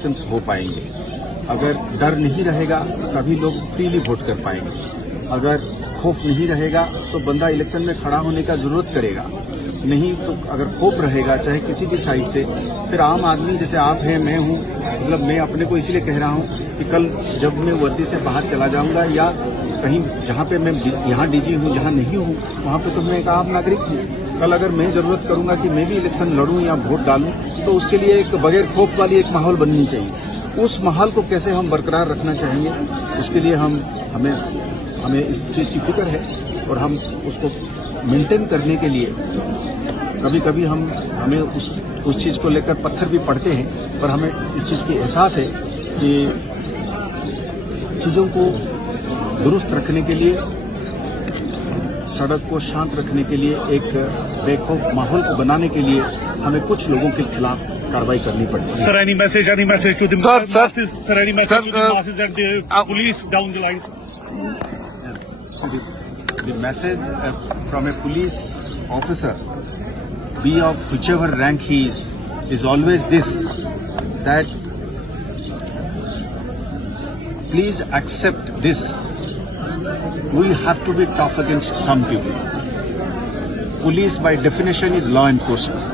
Elections हो पाएंगे। अगर डर नहीं रहेगा तभी लोग फ्रीली वोट कर पाएंगे। अगर खौफ नहीं रहेगा तो बंदा इलेक्शन में खड़ा होने का जरूरत करेगा नहीं। तो अगर खौफ रहेगा चाहे किसी भी साइड से, फिर आम आदमी जैसे आप हैं, मैं हूं, मतलब मैं अपने को इसलिए कह रहा हूं कि कल जब मैं वर्दी से बाहर चला जाऊंगा या कहीं जहां पे मैं यहाँ डीजी हूं जहां नहीं हूं वहां पे तो मैं एक आम नागरिक हूं। कल अगर मैं जरूरत करूंगा कि मैं भी इलेक्शन लड़ूं या वोट डालूं तो उसके लिए एक बगैर खौफ वाली एक माहौल बननी चाहिए। उस माहौल को कैसे हम बरकरार रखना चाहेंगे, उसके लिए हमें इस चीज की फिक्र है और हम उसको मेंटेन करने के लिए कभी कभी हमें उस चीज को लेकर पत्थर भी पड़ते हैं, पर हमें इस चीज की एहसास है कि चीजों को दुरुस्त रखने के लिए, सड़क को शांत रखने के लिए, एक बेखौफ माहौल को बनाने के लिए हमें कुछ लोगों के खिलाफ कार्रवाई करनी पड़ती है। Sir, any message to the masses? Sir, any message to the masses and the police down the lines? So the message from a police officer, be of whichever rank he is always this, that please accept this. We have to be tough against some people. Police by definition is law enforcement.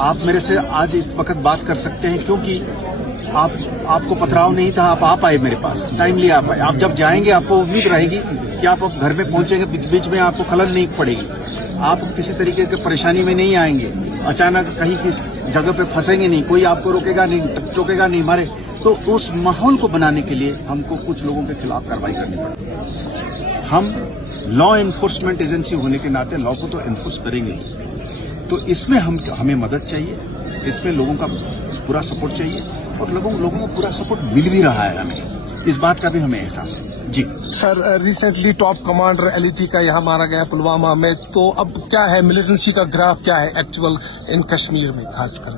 आप मेरे से आज इस वक्त बात कर सकते हैं क्योंकि आपको पथराव नहीं था, आप आए मेरे पास, टाइमली आप आए। आप जब जाएंगे आपको उम्मीद रहेगी कि आप घर में पहुंचेंगे, बीच में आपको खलल नहीं पड़ेगी, आप किसी तरीके की परेशानी में नहीं आएंगे, अचानक कहीं किस जगह पे फंसेंगे नहीं, कोई आपको रोकेगा नहीं, टोकेगा नहीं, मारे। तो उस माहौल को बनाने के लिए हमको कुछ लोगों के खिलाफ कार्रवाई करनी पड़ेगी। हम लॉ एनफोर्समेंट एजेंसी होने के नाते लॉ को तो एनफोर्स करेंगे, तो इसमें हमें मदद चाहिए, इसमें लोगों का पूरा सपोर्ट चाहिए और लोगों को पूरा सपोर्ट मिल भी रहा है। हमें इस बात का भी हमें एहसास है। जी sir, recently top commander LET का यहाँ मारा गया पुलवामा में, तो अब क्या है मिलिटेंसी का ग्राफ क्या है एक्चुअल इन कश्मीर में खासकर?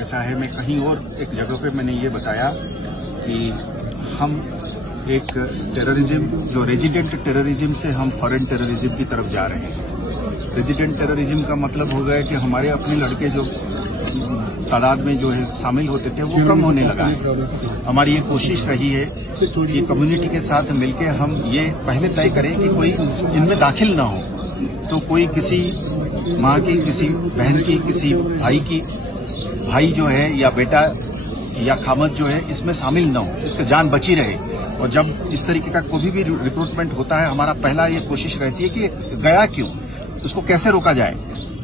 ऐसा है, मैं कहीं और एक जगह पे मैंने ये बताया कि हम एक टेररिज्म जो रेजिडेंट टेररिज्म से हम फॉरेन टेररिज्म की तरफ जा रहे हैं। रेजिडेंट टेररिज्म का मतलब हो गया कि हमारे अपने लड़के जो तादाद में जो है शामिल होते थे वो कम होने लगा है। हमारी ये कोशिश रही है कि कम्युनिटी के साथ मिलकर हम ये पहले तय करें कि कोई इनमें दाखिल ना हो, तो कोई किसी माँ की, किसी बहन की, किसी भाई जो है या बेटा या खामद जो है इसमें शामिल न हो, इसकी जान बची रहे। और जब इस तरीके का कोई भी रिक्रूटमेंट होता है, हमारा पहला ये कोशिश रहती है कि गया क्यों, उसको कैसे रोका जाए।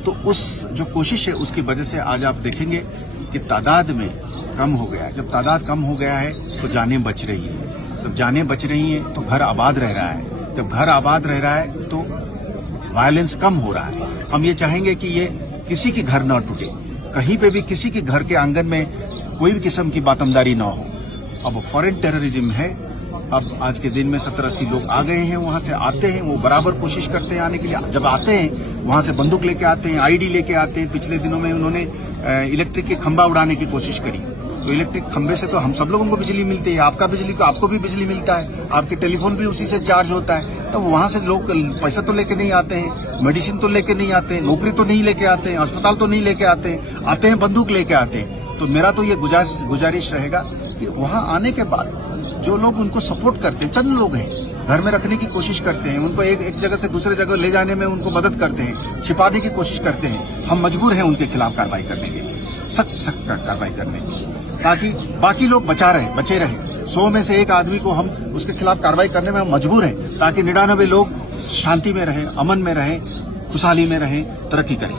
तो उस जो कोशिश है उसकी वजह से आज आप देखेंगे कि तादाद में कम हो गया है। जब तादाद कम हो गया है तो जानें बच रही है, जब जानें बच रही हैं तो घर आबाद रह रहा है, जब घर आबाद रह रहा है तो वायलेंस कम हो रहा है। हम ये चाहेंगे कि ये किसी की घर न टूटे, कहीं पे भी किसी के घर के आंगन में कोई भी किस्म की बातमदारी न हो। अब फॉरेन टेररिज्म है, अब आज के दिन में 70-80 लोग आ गए हैं, वहां से आते हैं, वो बराबर कोशिश करते हैं आने के लिए। जब आते हैं वहां से बंदूक लेके आते हैं, आईडी लेके आते हैं। पिछले दिनों में उन्होंने इलेक्ट्रिक के खंभा उड़ाने की कोशिश करी, तो इलेक्ट्रिक खंभे से तो हम सब लोगों को बिजली मिलती है, आपको भी बिजली मिलता है, आपके टेलीफोन भी उसी से चार्ज होता है। तो वहां से लोग पैसा तो लेके नहीं आते हैं, मेडिसिन तो लेके नहीं आते हैं, नौकरी तो नहीं लेके आते हैं, अस्पताल तो नहीं लेके आते हैं बंदूक लेके आते हैं। तो मेरा तो ये गुजारिश रहेगा कि वहां आने के बाद जो लोग उनको सपोर्ट करते हैं, चंद लोग हैं, घर में रखने की कोशिश करते हैं, उनको एक जगह से दूसरे जगह ले जाने में उनको मदद करते हैं, छिपाने की कोशिश करते हैं, हम मजबूर हैं उनके खिलाफ कार्रवाई करने के लिए, सख्त कार्रवाई करने की, ताकि बाकी लोग बचे रहे। 100 में से एक आदमी को हम उसके खिलाफ कार्रवाई करने में हम मजबूर हैं, ताकि 99 लोग शांति में रहें, अमन में रहें, खुशहाली में रहें, तरक्की करें।